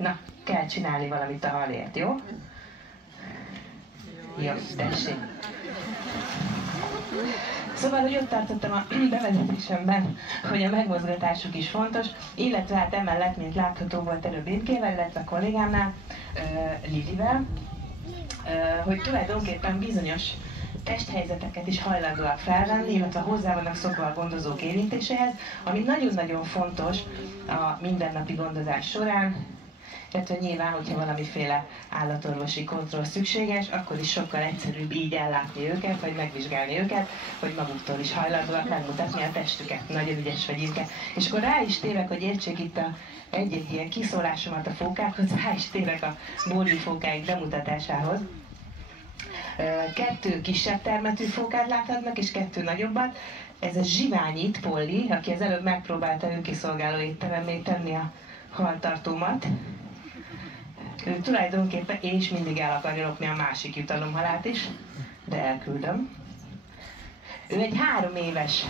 Na, kell csinálni valamit a halért, jó? Jó, tessék. Szóval, hogy ott tartottam a bevezetésemben, hogy a megmozgatásuk is fontos, illetve hát emellett, mint látható volt előbb Imkével, illetve a kollégámnál, Lilivel, hogy tulajdonképpen bizonyos testhelyzeteket is hajlandóak felvenni, illetve hozzá vannak szokva a gondozók érintéséhez, ami nagyon-nagyon fontos a mindennapi gondozás során, illetve nyilván, hogyha valamiféle állatorvosi kontroll szükséges, akkor is sokkal egyszerűbb így ellátni őket, vagy megvizsgálni őket, hogy maguktól is hajlandóak megmutatni a testüket. Nagyon ügyes vagy, Imke. És akkor rá is térek, hogy értsék itt egy-egy ilyen kiszólásomat a fókákhoz, rá is térek a bóli fókáik bemutatásához. 2 kisebb termetű fókát láthatnak, és 2 nagyobbat. Ez a Zsiványit, Polly, aki az előbb megpróbálta önkiszolgáló étteremmé tenni a haltartómat. Ő tulajdonképpen és mindig el akarja lopni a másik jutalomhalát is, de elküldöm. Ő egy 3 éves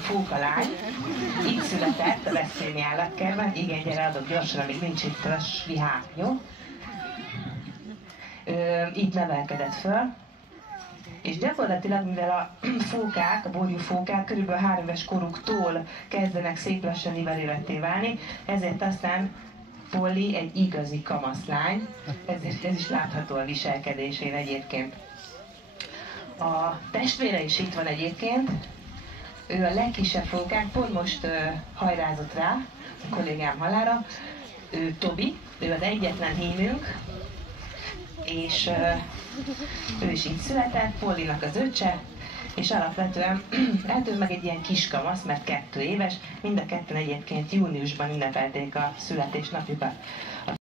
fókalány, itt született a Veszprémi állatkertben. Igen, gyere, adok gyorsan, amíg nincs itt a svihák, jó? Itt nevelkedett föl. És gyakorlatilag, mivel a fókák, a borjú fókák körülbelül 3 éves koruktól kezdenek szép lassan niveléretté válni, ezért aztán Polly egy igazi kamaszlány, ez is látható a viselkedésén egyébként. A testvére is itt van egyébként, ő a legkisebb fókák, pont most hajrázott rá a kollégám halára, ő Tobi, ő az egyetlen hímünk, és ő is így született, Pollynak az öccse, és alapvetően ő meg egy ilyen kiskamasz, mert 2 éves, mind a ketten egyébként júniusban ünnepelték a születésnapjukat.